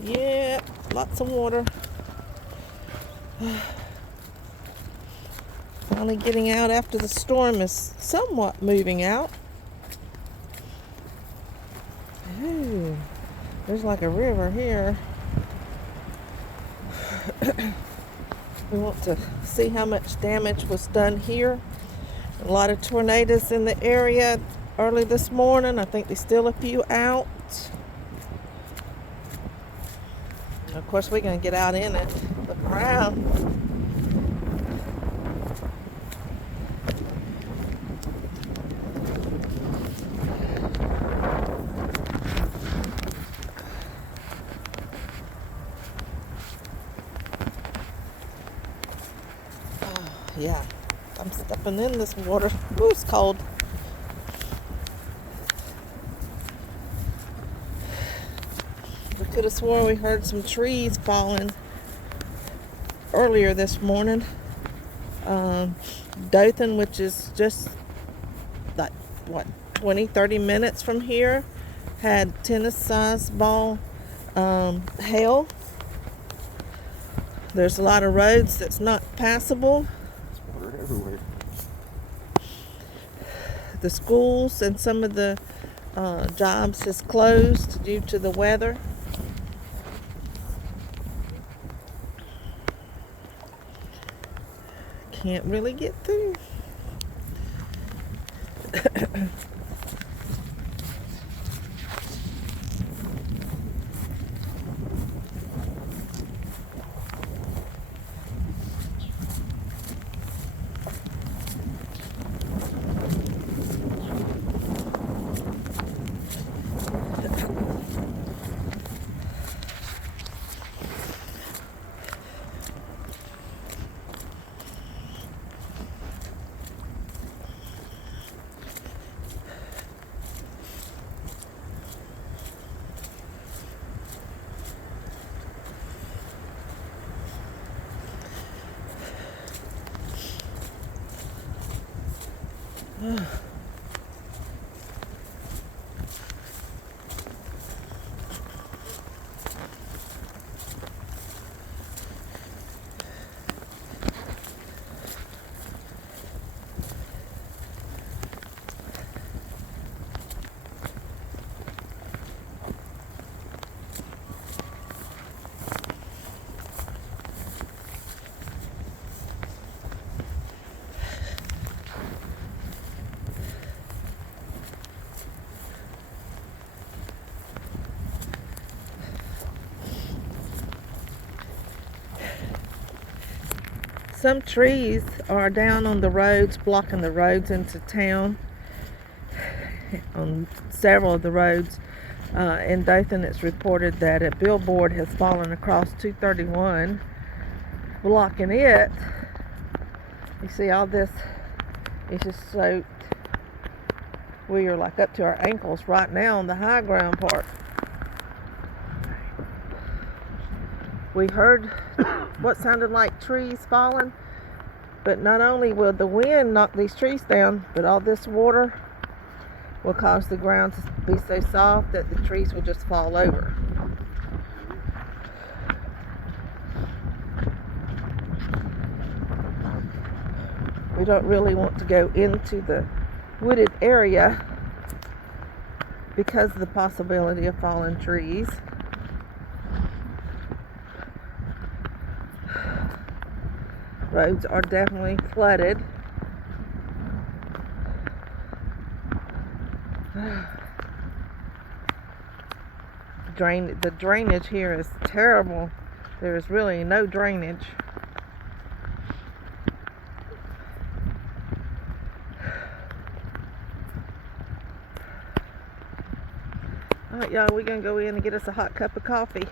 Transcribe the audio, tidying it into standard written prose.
Yeah, lots of water. Finally getting out after the storm is somewhat moving out. Ooh, there's like a river here. We want to see how much damage was done here. A lot of tornadoes in the area early this morning. I think there's still a few out. And of course, we're going to get out in it, look around. Yeah, I'm stepping in this water. Ooh, it's cold. We could have sworn we heard some trees falling earlier this morning. Dothan, which is just like, 20-30 minutes from here, had tennis-sized ball hail. There's a lot of roads that's not passable. There's water everywhere. The schools and some of the jobs has closed due to the weather. Can't really get through. Some trees are down on the roads, blocking the roads into town. On several of the roads in Dothan, it's reported that a billboard has fallen across 231, blocking it. You see all this is just soaked. We are like up to our ankles right now on the high ground part. We heard what sounded like trees falling, but not only will the wind knock these trees down, but all this water will cause the ground to be so soft that the trees will just fall over. We don't really want to go into the wooded area because of the possibility of fallen trees. Roads are definitely flooded. The drainage here is terrible. There is really no drainage. Alright, y'all, we're gonna go in and get us a hot cup of coffee.